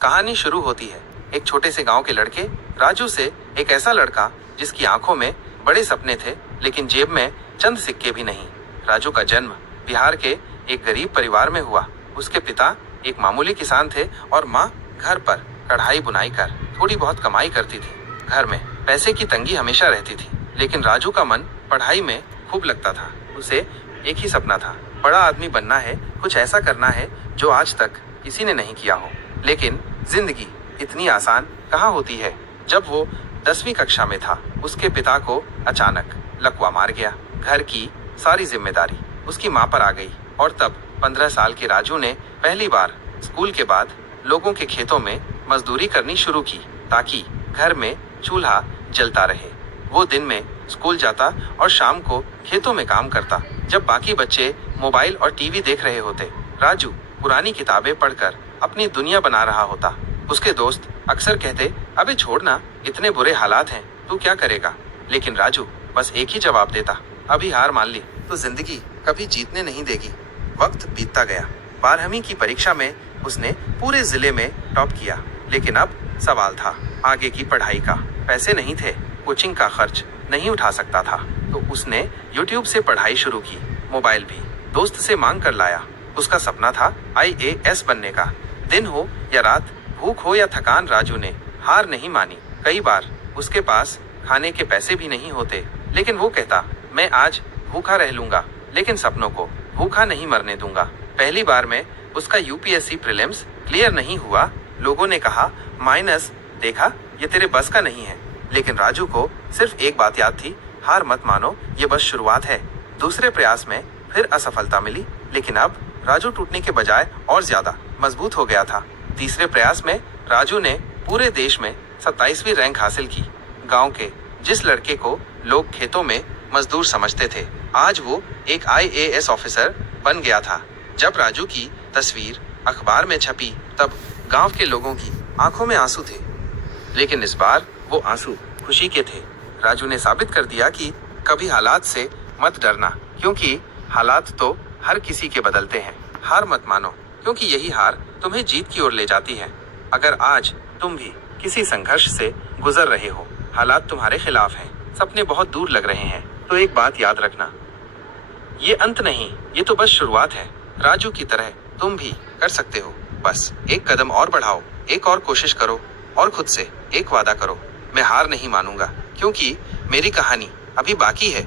कहानी शुरू होती है एक छोटे से गांव के लड़के राजू से। एक ऐसा लड़का जिसकी आंखों में बड़े सपने थे लेकिन जेब में चंद सिक्के भी नहीं। राजू का जन्म बिहार के एक गरीब परिवार में हुआ। उसके पिता एक मामूली किसान थे और माँ घर पर कढ़ाई बुनाई कर थोड़ी बहुत कमाई करती थी। घर में पैसे की तंगी हमेशा रहती थी, लेकिन राजू का मन पढ़ाई में खूब लगता था। उसे एक ही सपना था, बड़ा आदमी बनना है, कुछ ऐसा करना है जो आज तक किसी ने नहीं किया हो। लेकिन जिंदगी इतनी आसान कहाँ होती है। जब वो 10वीं कक्षा में था, उसके पिता को अचानक लकवा मार गया। घर की सारी जिम्मेदारी उसकी माँ पर आ गई और तब 15 साल के राजू ने पहली बार स्कूल के बाद लोगों के खेतों में मजदूरी करनी शुरू की ताकि घर में चूल्हा जलता रहे। वो दिन में स्कूल जाता और शाम को खेतों में काम करता। जब बाकी बच्चे मोबाइल और टीवी देख रहे होते, राजू पुरानी किताबें पढ़कर अपनी दुनिया बना रहा होता। उसके दोस्त अक्सर कहते, अबे छोड़ ना, इतने बुरे हालात हैं, तू क्या करेगा। लेकिन राजू बस एक ही जवाब देता, अभी हार मान ली तो जिंदगी कभी जीतने नहीं देगी। वक्त बीतता गया। 12वीं की परीक्षा में उसने पूरे जिले में टॉप किया, लेकिन अब सवाल था आगे की पढ़ाई का। पैसे नहीं थे, कोचिंग का खर्च नहीं उठा सकता था, तो उसने YouTube से पढ़ाई शुरू की। मोबाइल भी दोस्त से मांग कर लाया। उसका सपना था IAS बनने का। दिन हो या रात, भूख हो या थकान, राजू ने हार नहीं मानी। कई बार उसके पास खाने के पैसे भी नहीं होते, लेकिन वो कहता, मैं आज भूखा रह लूंगा, लेकिन सपनों को भूखा नहीं मरने दूंगा। पहली बार में उसका UPSC प्रीलिम्स क्लियर नहीं हुआ। लोगों ने कहा, माइनस, देखा ये तेरे बस का नहीं है। लेकिन राजू को सिर्फ एक बात याद थी, हार मत मानो, ये बस शुरुआत है। दूसरे प्रयास में फिर असफलता मिली, लेकिन अब राजू टूटने के बजाय और ज्यादा मजबूत हो गया था। तीसरे प्रयास में राजू ने पूरे देश में 27वीं रैंक हासिल की। गांव के जिस लड़के को लोग खेतों में मजदूर समझते थे, आज वो एक IAS ऑफिसर बन गया था। जब राजू की तस्वीर अखबार में छपी, तब गांव के लोगों की आंखों में आंसू थे, लेकिन इस बार वो आंसू खुशी के थे। राजू ने साबित कर दिया कि कभी हालात से मत डरना, क्योंकि हालात तो हर किसी के बदलते हैं। हार मत मानो, क्योंकि यही हार तुम्हें जीत की ओर ले जाती है। अगर आज तुम भी किसी संघर्ष से गुजर रहे हो, हालात तुम्हारे खिलाफ हैं, सपने बहुत दूर लग रहे हैं, तो एक बात याद रखना, ये अंत नहीं, ये तो बस शुरुआत है। राजू की तरह तुम भी कर सकते हो। बस एक कदम और बढ़ाओ, एक और कोशिश करो और खुद से एक वादा करो, मैं हार नहीं मानूंगा, क्योंकि मेरी कहानी अभी बाकी है।